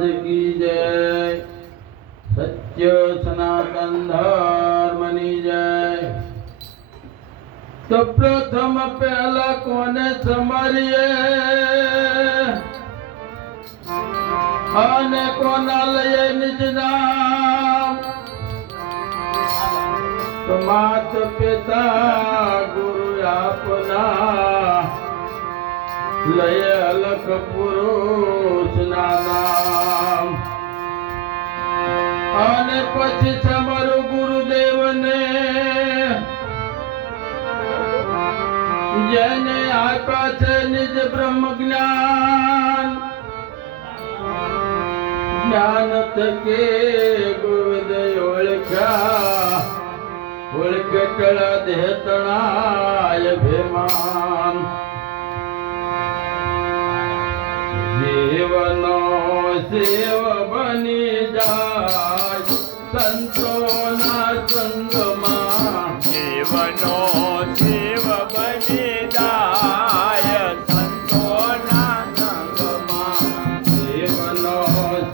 महाराज की जय। सत्य सनातन धर्मनी जय। तो प्रथम पहला कोने समरिए आने कोना लये निज नाम। तो मात पिता गुरु आपना लय अलख पुरुष ना नाम। आने पछी समरु गुरुदेव ने जेने आप्या छे निज ब्रह्म ज्ञान। ज्ञान थके गुरुदेव ओळख्या ओळखे टळा देह तणाय अभिमान। जीवनो सेव बनी जाय संतोना संगमा। जीवनो सेव बनी जाय संतोना संगमा। जीवनो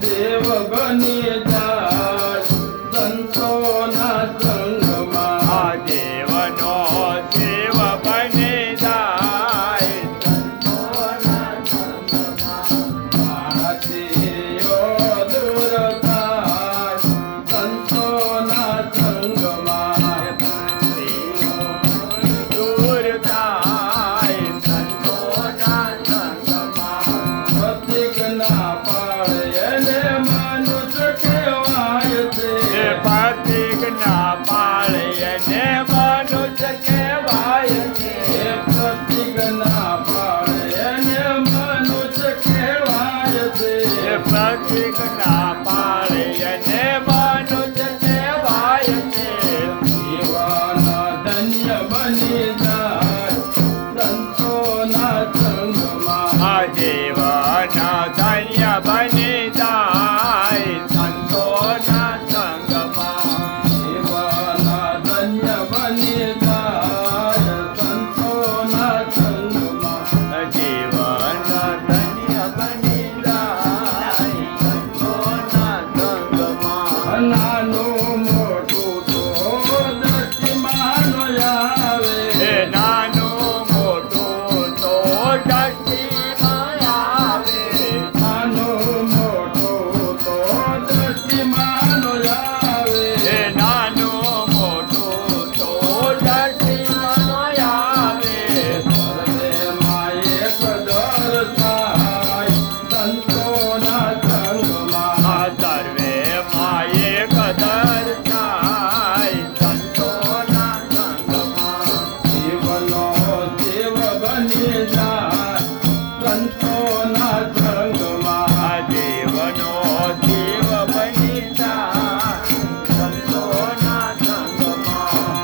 सेव बनी जाय संतोना संगमा। जीवनो सेव बनी जाय संतोना संगमा। भारतीयो दूर थाय संतोना संगमा। दूर जाय संतोना संगमा। प्रतीक ना पाळेने मनुष्य केवाय छे। प्रतीक ना पाळेने मनुष्य केवाय छे। प्रतीक ना पाळेने मनुष्य केवाय छे। प्रतीक ना पाळेने मनुष्य केवाय छे। जीवन धन्य बनी जाय संतोना संगमा। जीवन धन्य बनी जाय संतोना संगमा। जीवन धन्य बनी जाय संतोना संगमा। जीवन धन्य बनी जाय संतोना संगमा। नानो मोटो तो दृष्टिमान आवे। नानो मोटो तो दृष्टिमान आवे। नानो मोटो तो दृष्टिमान आवे। नानो मोटो तो दृष्टिमान आवे। सर्वे माये कदर थाय संतोना संगमा। सर्वे माये कदर थाय संतोना संगमा। जीवनो सेव बनी जाय संतोना संगमा। जीवनो जीव बनी जाय संतोना संगमा।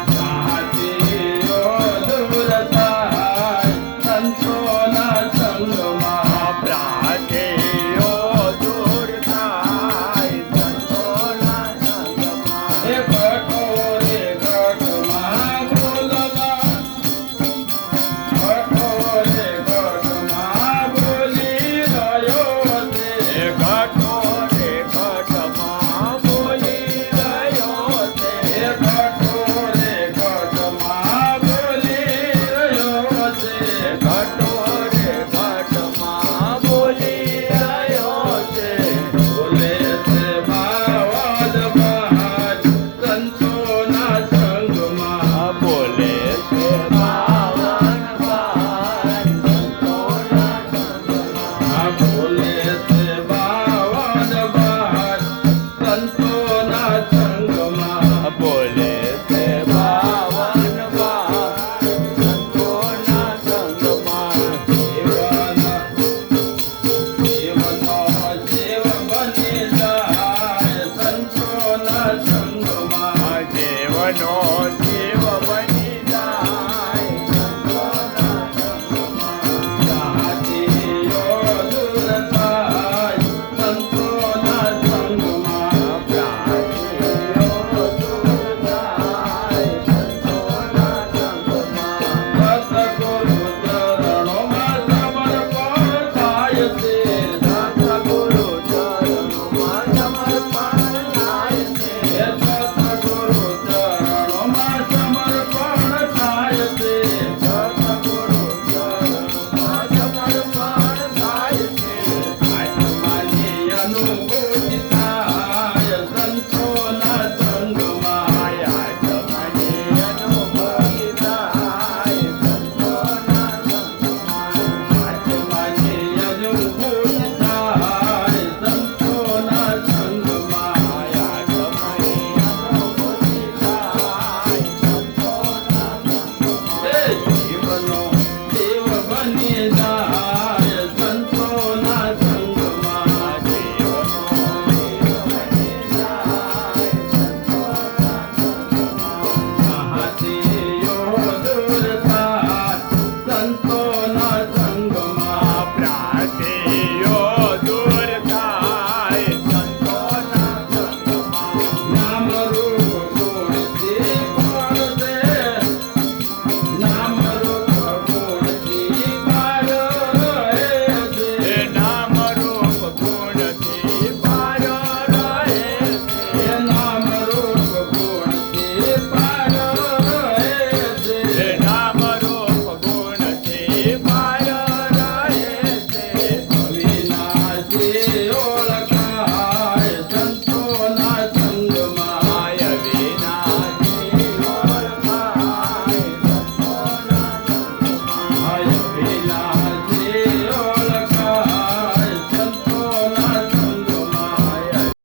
भारतीयो दूर थाय संतोना संगमा। प्रार्थेयो दूर थाय संतोना संगमा। हे कठोरे गठमा बोलला। कठोरे गठमा बोली રહ્યો છે। घटो